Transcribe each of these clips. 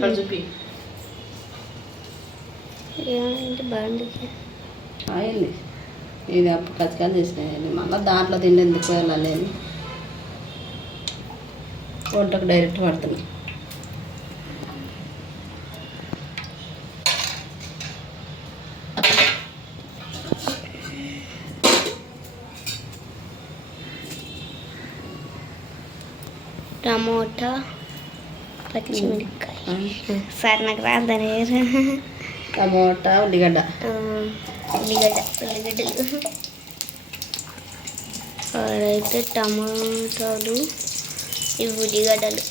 ఇక్కడ చూపి. ఏమంటే బాగుంది ఆయిల్ ఇది అప్పుడు కచ్చకాయలు చేసినాయండి మళ్ళీ దాంట్లో తిండి ఎందుకు వెళ్ళాలి అని వంటకు డైరెక్ట్ పడుతున్నాయి టమోటా పచ్చిమిరపకాయ సార్ నాకు రాదని టమోటా ఉల్లిగడ్డ. ఉల్లిగడ్డ ఉల్లిగడ్డలు. అయితే టమాటాలు ఇవి ఉల్లిగడ్డలు.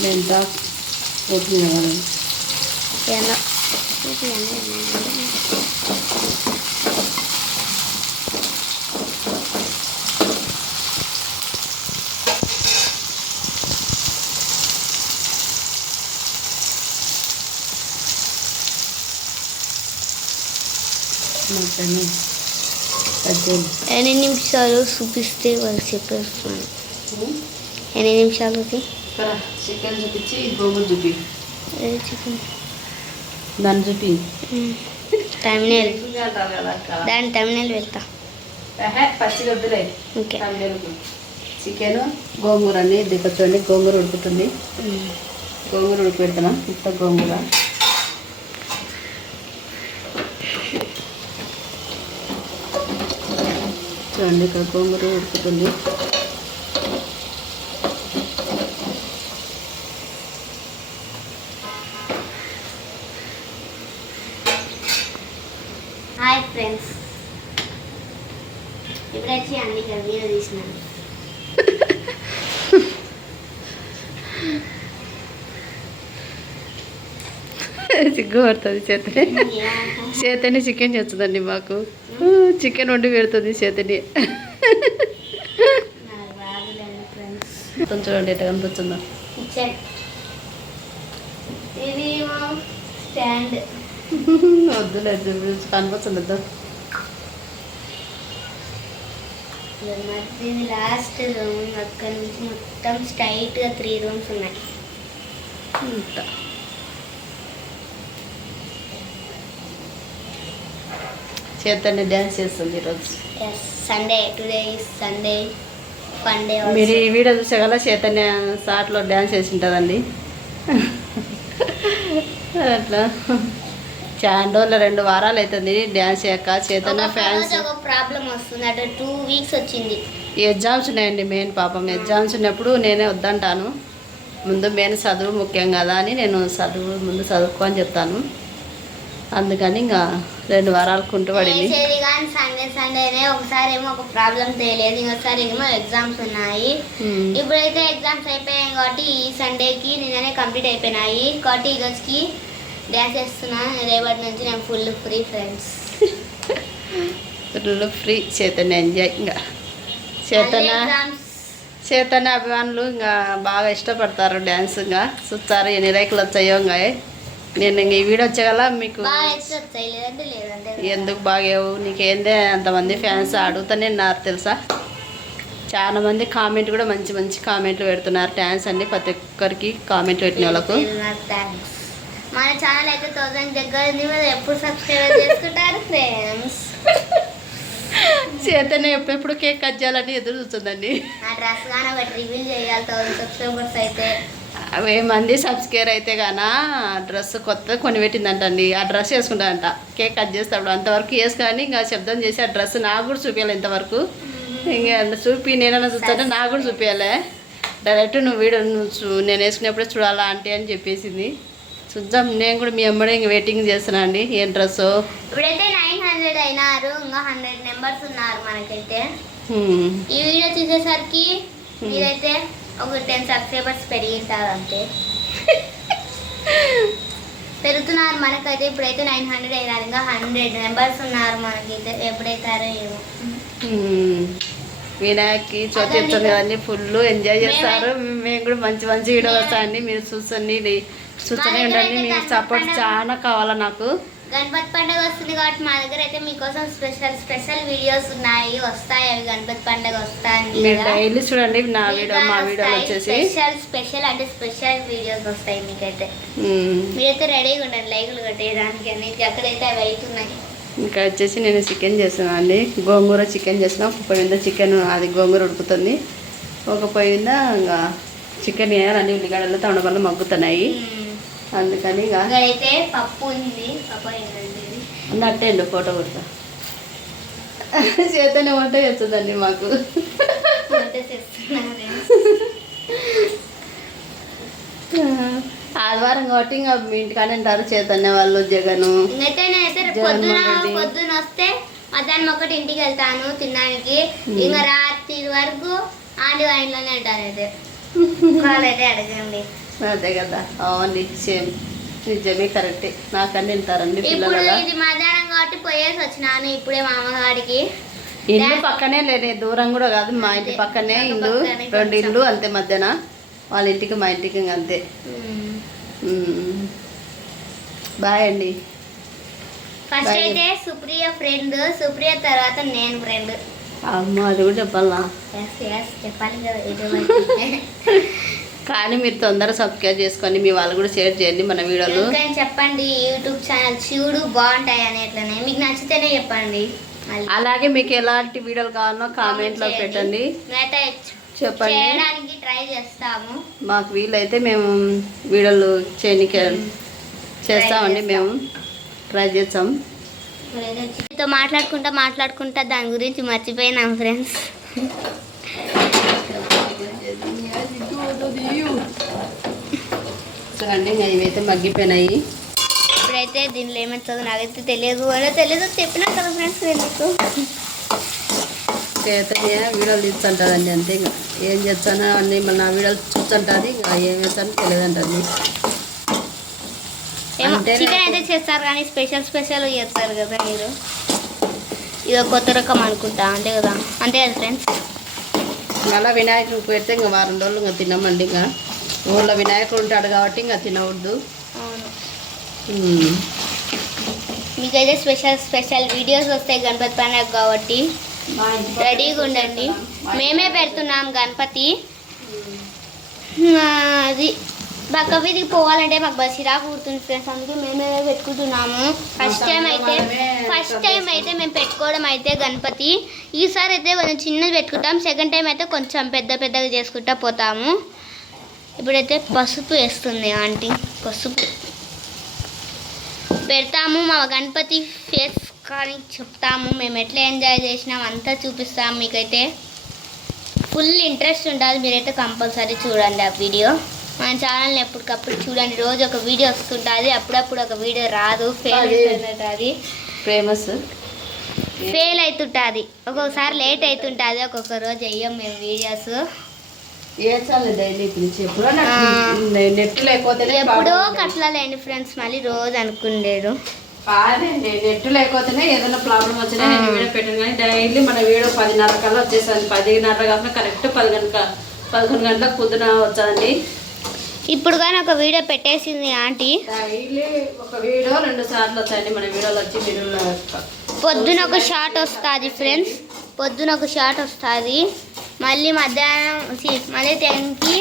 మెంత కొత్తిమీర కావాలి. ఎలా మటన్ పచ్చడి ఎన్ని నిమిషాలు చూపిస్తే వాళ్ళు చెప్పేస్తున్నాను ఎన్ని నిమిషాలకి ఇక్కడ చికెన్ చూపించి గోంగూర చూపి చికెన్ దాన్ని చూపి తమిళ దాని తమిళ వెళ్తా పచ్చి వద్దులే చికెన్ గోంగూర ఇది కొంచెం గోంగూర ఉడుకుతుంది గోంగూర ఉడికి పెడుతున్నాం ఇంత గోంగూర చూడండి ఇక్కడ గోంగూర ఉడుకుతుంది హాయ్ ఫ్రెండ్స్. ఇప్పుడు వచ్చి అన్ని వీడియో తీసినాను సిగ్గు పడుతుంది చేతనే చేతనే చికెన్ చేస్తుందండి మాకు. చికెన్ వండి పెడుతుంది చేతని చూడండి ఎట్లా కనిపిస్తుందో ఇది స్టాండ్. వద్దులే కనిపిస్తుంది వద్దు. ఇది లాస్ట్ రూమ్ అక్కడ నుంచి మొత్తం స్ట్రైట్గా త్రీ రూమ్స్ ఉన్నాయి. చేతనే డ్యాన్స్ చేస్తుంది ఈరోజు. Sunday today is Sunday fun day మీరు ఈ వీడియో చూసే కదా చైతన్య సాట్లో డ్యాన్స్ చేసి ఉంటుందండి. అట్లా. చాలా రోజులు రెండు వారాలు అవుతుంది డ్యాన్స్ చేయక. చైతన్య ఫ్యాన్స్ ప్రాబ్లం వస్తుంది. అటు టూ వీక్స్ వచ్చింది. ఎగ్జామ్స్ ఉన్నాయండి మెయిన్ పాపం. ఎగ్జామ్స్ ఉన్నప్పుడు నేనే వద్దంటాను. ముందు మెయిన్ చదువు ముఖ్యం కదా అని నేను చదువు ముందు చదువుకో అని చెప్తాను. అందుకని ఇంకా రెండు వారాలు కుంటు పడింది కానీ సండే సండేనే ఒకసారి ఏమో ఒక ప్రాబ్లం తెలియదు ఇంకోసారి ఏమో ఎగ్జామ్స్ ఉన్నాయి. ఇప్పుడైతే ఎగ్జామ్స్ అయిపోయాయి కాబట్టి ఈ సండేకి నిన్ననే కంప్లీట్ అయిపోయినాయి. కాబట్టి ఈ రోజుకి డ్యాన్స్ చేస్తున్నా. రేపటి నుంచి నేను full free friends. Full free Chaitanya enjoy ఇంకా ఎగ్జామ్స్. చైతన్య అభిమానులు ఇంకా బాగా ఇష్టపడతారు డ్యాన్స్ ఇంకా చూస్తారు ఎన్ని రేకులు వచ్చాయో ఇంకా నేను ఇంక ఈ వీడియో వచ్చేగల మీకు ఎందుకు బాగేవు? నీకేందే అంతమంది ఫ్యాన్స్ అడుగుతానే ఉన్నారు తెలుసా? చాలా మంది కామెంట్ కూడా మంచి మంచి కామెంట్లు పెడుతున్నారు. డ్యాన్స్ అన్ని ప్రతి ఒక్కరికి కామెంట్ పెట్టిన వాళ్ళకు. థ్యాంక్స్ మన ఛానల్ అయితే థౌసండ్ దగ్గర ఎప్పుడు సబ్స్క్రైబ్ చేసుకుంటారు ఫ్రెండ్స్ చైతన్య ఎప్పుడెప్పుడు కేక్ కట్ చేయాలని ఎదురు చూస్తుందండి. ఆ డ్రెస్ కానీ ఒకటి రివీల్ చేయాలి థౌసండ్ సబ్స్క్రైబర్స్ అయితే. అవే మంది సబ్స్క్రైబ్ అయితే గానా డ్రెస్ కొత్త కొని పెట్టిందంటండి ఆ డ్రెస్ వేసుకుంటాడంట కేక్ కట్ చేస్తాడు అంతవరకు వేసుకొని ఇంకా శబ్దం చేసి ఆ డ్రెస్ నాకు కూడా చూపించాలి ఇంతవరకు. ఇంకా చూపి నేనన్నా చూస్తుంటే నాకు కూడా చూపించాలే డైరెక్ట్ నువ్వు వీడియో నువ్వు చూ నేను వేసుకునేప్పుడే చూడాలా ఆంటీ అని చెప్పేసింది. చూద్దాం నేను కూడా మీ అమ్మడే ఇంక వెయిటింగ్ చేస్తున్నా అండి ఏం డ్రెస్ ఇప్పుడైతే నైన్ హండ్రెడ్ అయినారు. ఇంకా హండ్రెడ్ మెంబర్స్ ఉన్నారు మనకైతే. ఈ వీడియో చూసేసరికి మీరైతే ఒక టెన్ సబ్స్క్రైబర్స్ పెరిగింటారు అంతే పెరుగుతున్నారు మనకైతే ఇప్పుడైతే నైన్ హండ్రెడ్ అయినారు. ఇంకా హండ్రెడ్ మెంబర్స్ ఉన్నారు మనకైతే ఎప్పుడైతారో ఏమో. వినాయక్కి వస్తుంది కదండి ఫుల్ ఎంజాయ్ చేస్తారు. మేము కూడా మంచి మంచి వీడియో వస్తాయండి. మీరు చూసండి ఇది చూస్తూనే ఉండండి. మీ సపోర్ట్ చాలా కావాలా నాకు. గణపతి పండుగ వస్తుంది కాబట్టి మా దగ్గర అయితే మీకోసం స్పెషల్ స్పెషల్ వీడియోస్ ఉన్నాయి. వస్తాయి అవి గణపతి పండుగ వస్తాయి మీరు డైలీ చూడండి నా వీడియో మా వీడియోలు వచ్చేసి. స్పెషల్ స్పెషల్ అంటే స్పెషల్ వీడియోస్ వస్తాయి మీకైతే. మీరైతే రెడీగా ఉండండి లైకులు కట్టేయడానికి అని. అక్కడైతే అవి అవుతున్నాయి ఇంకా వచ్చేసి నేను చికెన్ చేస్తున్నాను అండి. గోంగూర చికెన్ చేసిన ఒక పొయ్యి మీద చికెన్ అది గోంగూర ఉడుకుతుంది. ఒక పొయ్యి మీద ఇంకా చికెన్ వేయాలి. అన్ని ఉల్లిగడ్డలు తొండపల్లు మగ్గుతున్నాయి. అందుకని ఇక్కడైతే పప్పు ఉంది. పప్పు ఫోటో కొడతా. చేతనే వంట చేస్తుందండి మాకు. ఆదివారం కాబట్టి ఇంకా మీ ఇంటికానే ఉంటారు చైతన్య వాళ్ళు జగను. పొద్దున. పొద్దున వస్తే మధ్యాహ్నం ఒకటి ఇంటికి వెళ్తాను తినడానికి. ఇంకా రాత్రి వరకు ఆంటీ ఇంట్లోనే ఉంటాను అయితే. వాళ్ళైతే అడగండి. అదే కదా అవునండి సేమ్ నిజమే కరెక్టే. నాకని తింటారండి పిల్లల ఇది మధ్యాహ్నం కాబట్టి పోయేసి వచ్చినాను ఇప్పుడే మా అమ్మగాడికి ఇల్లు పక్కనే లేని దూరం కూడా కాదు. మా ఇంటి. పక్కనే పక్క ఇల్లు రెండు. ఇల్లు అంతే మధ్యన. వాళ్ళ ఇంటికి మా ఇంటికి అంతే. బాయ్ అండి. ఫస్ట్. అయితే సుప్రియ ఫ్రెండ్ సుప్రియ తర్వాత నేను ఫ్రెండ్. అమ్మ అది కూడా చెప్పాలా? చెప్పాలి కదా కానీ మీరు తొందరగా సబ్స్క్రైబ్ చేసుకోండి. మీ వాళ్ళు కూడా షేర్ చేయండి మన వీడియోలు. చెప్పండి యూట్యూబ్ ఛానల్ శివుడు బాగుంటాయి అని ఎట్లనే మీకు నచ్చితేనే చెప్పండి. అలాగే మీకు ఎలాంటి వీడియోలు కావాలో కామెంట్లో. పెట్టండి. చెప్పండి. చేయడానికి ట్రై చేస్తాము. మాకు వీలైతే మేము వీడియోలు చేయనికి చేస్తామండి మేము. ట్రై చేస్తాం. మీతో మాట్లాడుకుంటా మాట్లాడుకుంటా దాని గురించి మర్చిపోయినాం ఫ్రెండ్స్ చూడండి ఇవైతే మగ్గిపోయినాయి. ఇప్పుడైతే దీనిలో ఏమవుతుందో నాకైతే తెలియదు. అలా తెలియదు చెప్పినా కదా ఫ్రెండ్స్ ఎందుకు? చైతన్య వీడియోలు తీస్తుంటుందండి అంతే ఇంకా. ఏం చేస్తానో అన్నీ మళ్ళీ నా వీడియోలు చూస్తుంటుంది ఇంకా ఏం చేస్తానో తెలియదంటుంది? చికెన్ అయితే చేస్తారు కానీ స్పెషల్ స్పెషల్ చేస్తారు కదా మీరు. ఇది కొత్త రకం అనుకుంటా అంతే కదా. అంతే కదా ఫ్రెండ్స్ మళ్ళీ వినాయకుడికి పెడితే ఇంకా వారం రోజులు ఇంకా తినమండి ఇంకా. ఊళ్ళో వినాయకుడు ఉంటాడు కాబట్టి ఇంకా తినవద్దు. అవును. మీకైతే స్పెషల్ స్పెషల్ వీడియోస్ వస్తాయి గణపతి పండుగ కాబట్టి. రెడీగా ఉండండి. మేమే పెడుతున్నాం గణపతి. అది పక్క వీధికి పోవాలంటే మాకు బస్ చిరాకు కుడుతుంది ఫ్రెండ్స్ అందుకే మేమే పెట్టుకుంటున్నాము. ఫస్ట్ టైం అయితే ఫస్ట్ టైం అయితే మేము పెట్టుకోవడం అయితే గణపతి. ఈసారి అయితే కొంచెం చిన్నది పెట్టుకుంటాం. సెకండ్ టైం అయితే కొంచెం పెద్ద పెద్దగా చేసుకుంటా పోతాము. ఇప్పుడైతే పసుపు వేస్తుంది ఆంటీ పసుపు. పెడతాము మా గణపతి ఫేస్ కానీ చెప్తాము మేము ఎట్లా ఎంజాయ్ చేసినాం అంతా చూపిస్తాము మీకైతే. ఫుల్ ఇంట్రెస్ట్ ఉంటుంది మీరైతే కంపల్సరీ చూడండి ఆ వీడియో. మన ఛానల్ని ఎప్పటికప్పుడు చూడండి రోజు ఒక వీడియో వస్తుంటుంది అప్పుడప్పుడు ఒక వీడియో రాదు ఫెయిల్ అవుతుంటుంది ఫేమస్ ఫెయిల్ అవుతుంటుంది ఒక్కొక్కసారి లేట్ అవుతుంటుంది ఒక్కొక్క రోజు వెయ్యం మేము వీడియోస్ ఎప్పుడో. కట్టలేండి ఫ్రెండ్స్ మళ్ళీ రోజు అనుకుండేరు. కాదండి నెట్ లేకపోతేనే ఏదైనా ప్రాబ్లం వచ్చినా నేను వీడియో పెట్టాను కానీ డైలీ మన వీడియో పదిన్నర కల్లా వచ్చేసాను పదిన్నర కాకుండా కరెక్ట్ పది గంటల పదకొండు గంటలకు పొద్దున వచ్చానండి ఇప్పుడు కానీ ఒక వీడియో పెట్టేసింది ఆంటీ. డైలీ ఒక వీడియో రెండు సార్లు వచ్చాయండి మన వీడియోలు వచ్చి మీరు పొద్దున ఒక షాట్ వస్తుంది ఫ్రెండ్స్ పొద్దున ఒక షాట్ వస్తుంది. మళ్ళీ మధ్యాహ్నం మళ్ళీ టెన్కి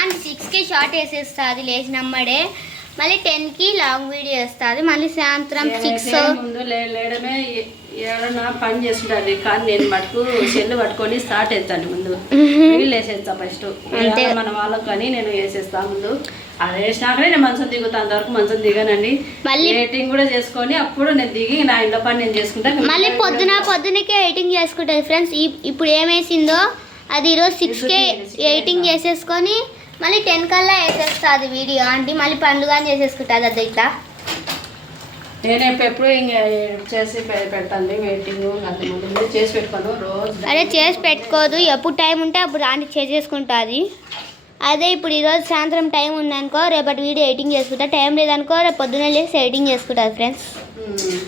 అండ్ సిక్స్కి షార్ట్ వేసేస్తుంది లేచినమ్మడే మళ్ళీ టెన్కి లాంగ్ వీడియో వేస్తుంది. మళ్ళీ సాయంత్రం సిక్స్ నేనైతే ముందు లే- లేయడమే ఏడన్నా పని చేస్తుంటాను. కానీ నేను మటుకు సెల్లు పట్టుకొని స్టార్ట్ వేస్తాను ముందు. నీళ్ళు వేసేస్తా ఫస్ట్ అంతే. మన వాళ్ళకి కానీ నేను వేసేస్తా ముందు. అది వేసినాకనే నేను మంచం దిగుతా అంతవరకు మంచం దిగానండి. మళ్ళీ- ఎడిటింగ్ కూడా చేసుకొని అప్పుడు నేను దిగి నా ఇంట్లో పని నేను చేసుకుంటా. మళ్ళీ పొద్దున పొద్దునకే ఎయిటింగ్ చేసుకుంటుంది. ఫ్రెండ్స్ ఇప్పుడు ఏమేసిందో అది ఈరోజు సిక్స్కే ఎయిటింగ్ చేసేసుకొని మళ్ళీ టెన్ కల్లా వేసేస్తుంది వీడియో. అంటే మళ్ళీ పండుగ చేసేసుకుంటుంది అది ఇట్లా. నేను ఎప్పుడు ఇంకా చేసి పె- పెడతాను వెయిటింగ్ అంత ముందు ముందు చేసి పెట్టుకోను రోజు అదే చేసి పెట్టుకోదు. ఎప్పుడు టైం ఉంటే అప్పుడు ఆంటీ చేసేసుకుంటుంది. అదే ఇప్పుడు ఈరోజు సాయంత్రం టైం ఉందనుకో రేపటి వీడియో ఎడిటింగ్ చేసుకుంటా. టైం లేదనుకో రేపు పొద్దున్న లేసి ఎడిటింగ్ చేసుకుంటుంది ఫ్రెండ్స్ ఉమ్.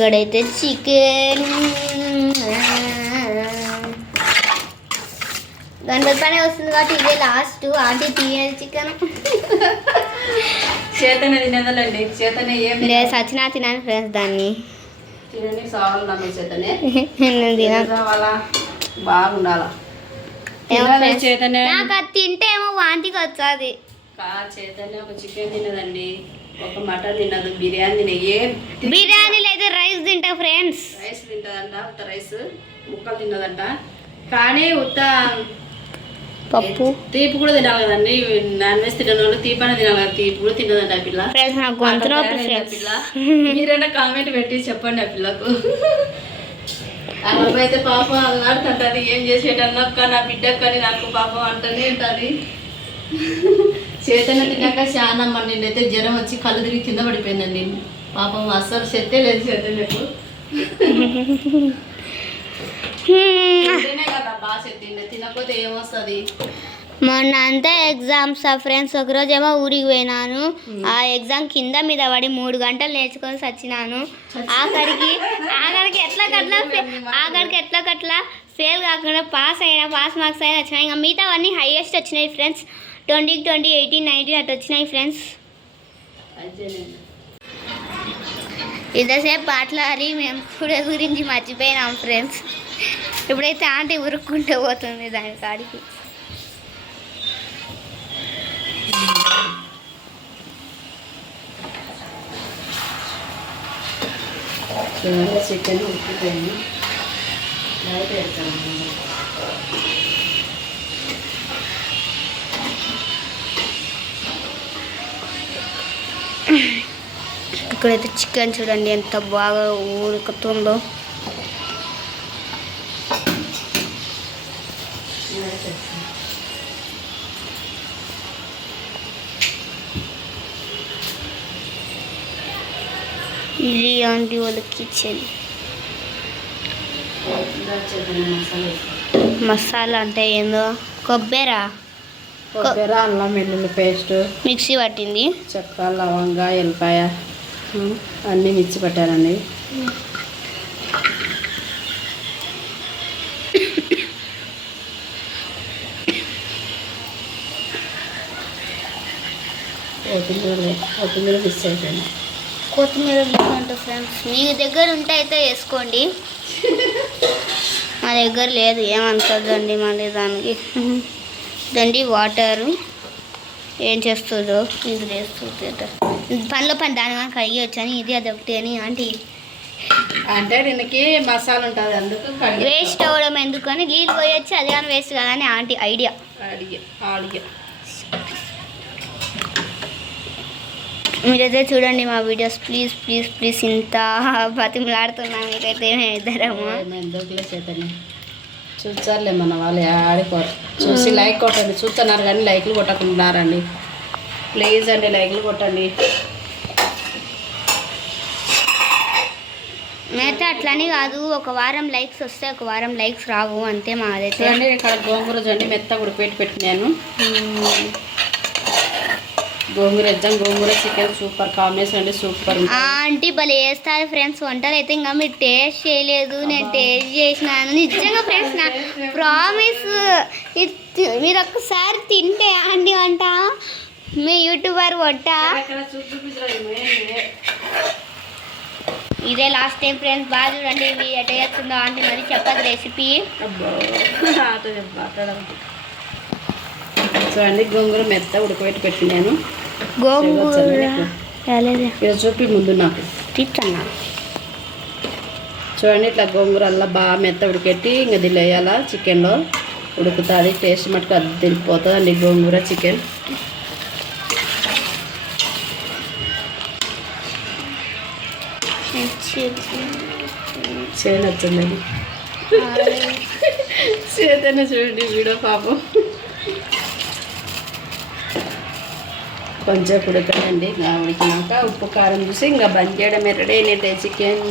ఇక్కడైతే చికెన్ గణపతి పని వస్తుంది కాబట్టి ఇదే లాస్ట్ ఆంటీ తీయాలి చికెన్. చేతనే తినేదలండి. చేతనే ఏం లేదు సచిన తినాను ఫ్రెండ్స్ దాన్ని. తినని సావాలి నమ్మే చేతనే. బాగుండాలా? నాకు అది తింటే ఏమో వాంతికి వచ్చాది కా చేతనే ఒక చికెన్ తినదండి. ఒక మటన్ తినదు బిర్యానీ తిన ఏం బిర్యానీలో అయితే రైస్ తింటా ఫ్రెండ్స్. రైస్ తింటదంట ఉత్త రైస్. ముక్కలు తిన్నదంట. కానీ ఉత్త పప్పు. తీపి కూడా తినాలి కదండి. నాన్ వెజ్ తినని వాళ్ళు తీపి అనేది తినాలి కదా తీపి కూడా తినదంట ఆ పిల్ల. పిల్ల. మీరైనా కామెంట్ పెట్టి చెప్పండి ఆ పిల్లకు. అమ్మాయి అయితే పాపం అల్లాడుతుంటది. ఏం చేసేటన్నక్క నా బిడ్డకు కానీ నాకు పాపం అంటనే ఉంటుంది. చేతన తిన్నాక చాలా మంది అయితే జ్వరం వచ్చి కళ్ళు తిరిగి కింద పడిపోయిందండి పాపం అస్సలు చెత్తే లేదు చేతనకు బాగా చెత్తిండే తినకపోతే ఏమొస్తుంది? మొన్న అంతా ఎగ్జామ్స్ ఆ ఫ్రెండ్స్ ఒకరోజు ఏమో ఊరికి పోయినాను. ఆ ఎగ్జామ్ కింద మీద పడి మూడు గంటలు నేర్చుకొని చచ్చినాను ఆఖరికి ఆఖరికి ఎట్లా కట్లా ఆఖరికి ఎట్లా కట్లా? ఫెయిల్ కాకుండా పాస్ అయినా పాస్ మార్క్స్ అయినా వచ్చినాయి ఇంకా మిగతావన్నీ హైయెస్ట్ వచ్చినాయి friends twenty twenty eighteen nineteen at వచ్చినాయి ఫ్రెండ్స్. అంతేనండి ఇంతసేపు మాట్లాడి మేము కూడా గురించి మర్చిపోయినాం ఫ్రెండ్స్. ఇప్పుడైతే ఆంటీ ఉరుక్కుంటూ పోతుంది దాని కాడికి. చికెన్ ఉప్పు లైట్ ఇక్కడైతే చికెన్ చూడండి ఎంత బాగా ఉడుకుతుందో. ఇది ఆంటీ వాళ్ళ కిచెన్. మసాలా మసాలా అంటే ఏందో? కొబ్బెరా. కొబ్బరి అల్లం వెల్లుల్లి పేస్ట్ మిక్సీ పట్టింది. చెక్క లవంగా ఎల్లిపాయ అన్నీ మిక్సీ పెట్టానండి కొత్తిమీర కొత్తిమీర మిక్స్ అయిపోయింది. కొత్తిమీర అంటే ఫ్రెండ్స్ మీ దగ్గర ఉంటే అయితే వేసుకోండి. మా దగ్గర లేదు ఏమంటుందండి మళ్ళీ దానికి. దండి వాటరు. ఏం చేస్తుందో ఇది వేస్తుంది పనిలో పని దాని మనం కడిగి వచ్చాను ఇది అది ఒకటి అని ఆంటీ. అంటే దీనికి మసాలా ఉంటుంది అందుకు వేస్ట్ అవ్వడం ఎందుకని? నీళ్ళు పోయొచ్చి అది కానీ వేస్ట్ కదా అని ఆంటీ ఐడియా. మీరైతే చూడండి మా వీడియోస్. Please please please. ఇంత బతిమలాడుతున్నా మీరైతే మేము ఇద్దరము. చూసారులే మన వాళ్ళు ఆడిపోరు. చూసి లైక్ కొట్టండి. చూస్తున్నారు కానీ లైక్లు కొట్టకుంటున్నారండి. ప్లీజ్ అండి లైక్లు కొట్టండి. మేమైతే అట్లని కాదు. ఒక వారం లైక్స్ వస్తే ఒక వారం లైక్స్ రావు. అంతే మాదైతే. చూడండి ఇక్కడ గోంగూర చూడండి మెత్త ఉడిపెట్టి పెట్టినాను gongura exam gongura chicken super. Combination అండి సూపర్ ఆంటీ భలే వేస్తారు ఫ్రెండ్స్. వంటలు అయితే ఇంకా మీరు టేస్ట్ చేయలేదు. నేను టేస్ట్ చేసినాను నిజంగా ఫ్రెండ్స్ నా ప్రామిస్. మీరు ఒక్కసారి తింటే ఆంటీ వంట? మీ యూట్యూబర్ వంట? ఇదే లాస్ట్ టైం ఫ్రెండ్స్ బాగా చూడండి ఇవి ఎట్లా చేస్తుందో ఆంటీ మరి చెప్పదు రెసిపీ చూడండి గోంగూర మెత్త ఉడకబెట్టి పెట్టినాను గోంగూర. ఇది చూపి ముందు నాకు. తిట్టన్నా. చూడండి ఇట్లా గోంగూరల్లా బాగా మెత్త ఉడికెట్టి ఇంకా దీనిలో వేయాలా? చికెన్లో ఉడుకుతుంది. టేస్ట్ మటుకు అది తిరిగిపోతుంది అండి గోంగూర చికెన్. చేయని వచ్చిందండి చేతనే చూడండి వీడియో పాపం. కొంచెం ఉడకనండి. ఇంకా ఉడికినాక ఉప్పు కారం చూసి ఇంకా బంద్ చేయడం రెడీ అయినట్టే చికెన్.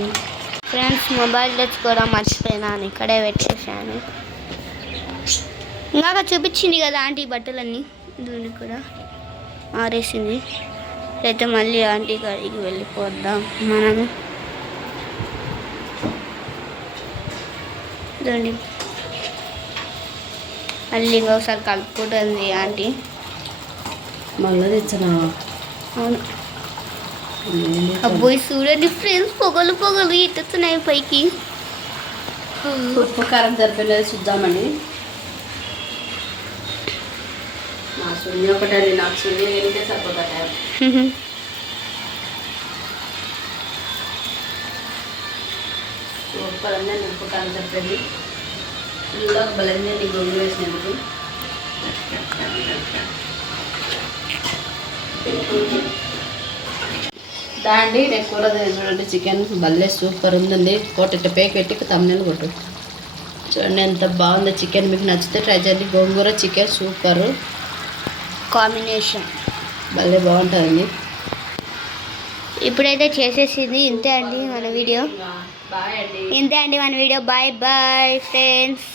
ఫ్రెండ్స్ మొబైల్ తెచ్చుకోవడం మర్చిపోయినాను ఇక్కడే పెట్టేశాను. ఇందాక చూపించింది కదా ఆంటీ బట్టలన్నీ. దీన్ని కూడా ఆరేసింది. అయితే మళ్ళీ ఆంటీ గారికి వెళ్ళిపోద్దాం మనము చూడండి మళ్ళీ ఇంకొకసారి కలుపుకుంటుంది ఆంటీ. మళ్ళీ తెచ్చినా? అవును. అబ్బాయి చూడండి ఫ్రెండ్స్ పొగలు పొగలు ఇట్టున్నాయి పైకి. ఉప్పు కారం సరిపోయినది చూద్దామండి నా శూన్య ఒకటండి నాకు శూన్య వెళ్తే సరిపోతాయి సూపర్ అండి ఉప్పు కారం సరిపోయింది ఇందులో బలంగా గొంగు వేసినందుకు. దాండి నేను కూర చూడండి చికెన్ భలే సూపర్ ఉందండి. కోట పేక్ పెట్టి తమ్ముళ్ళు కొట్టు. చూడండి ఎంత బాగుంది చికెన్. మీకు నచ్చితే ట్రై చేయండి. Gongura chicken super. కాంబినేషన్. భలే బాగుంటుందండి. ఇప్పుడైతే చేసేసింది ఇంతే అండి మన వీడియో. ఇంతే అండి మన వీడియో. Bye bye friends.